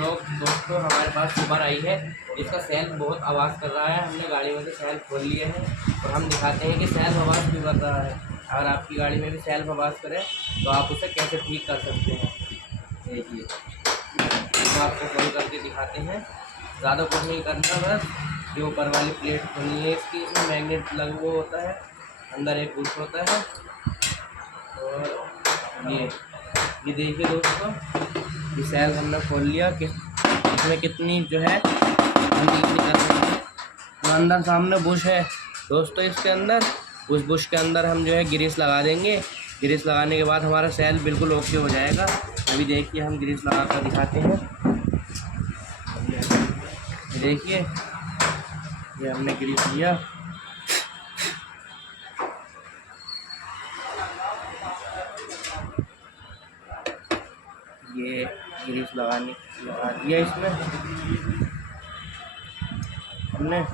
Block दोस्तों हमारे पास super आई है, इसका सेल्फ बहुत आवाज़ कर रहा है। हमने गाड़ी में से सेल्फ खोल लिए हैं और हम दिखाते हैं कि सेल्फ आवाज़ क्यों कर रहा है। अगर आपकी गाड़ी में भी सेल्फ आवाज़ करे तो आप उसे कैसे ठीक कर सकते हैं, देखिए हम आपको खोल करके दिखाते हैं। ज़्यादा कुछ नहीं करना, बस जो ऊपर वाली प्लेट खोलनी है इसकी, इसमें मैग्नेट लगा हुआ होता है, अंदर एक बुश होता है। और ये देखिए दोस्तों, ये सेल्फ हमने खोल लिया कि इसमें कितनी जो है हम कितनी कर सकते हैं। तो अंदर सामने बुश है दोस्तों, इसके अंदर उस बुश के अंदर हम जो है ग्रीस लगा देंगे। ग्रीस लगाने के बाद हमारा सेल्फ बिल्कुल ओके हो जाएगा। अभी देखिए हम ग्रीस लगा कर दिखाते हैं। देखिए ये हमने ग्रीस लिया, ये ग्रीस लगा दिया इसमें हमने।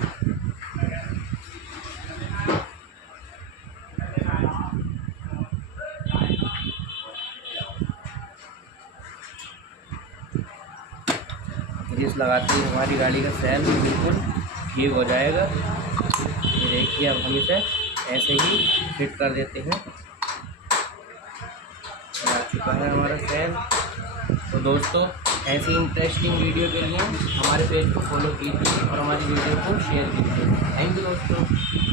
ग्रीस लगाते ही हमारी गाड़ी का सेल्फ बिल्कुल ठीक हो जाएगा। ये देखिए अब हम इसे ऐसे ही फिट कर देते हैं। आ चुका है हमारा सेल्फ। तो दोस्तों ऐसी इंटरेस्टिंग वीडियो के लिए हमारे पेज को फॉलो कीजिए और हमारी वीडियो को शेयर कीजिए। थैंक यू दोस्तों।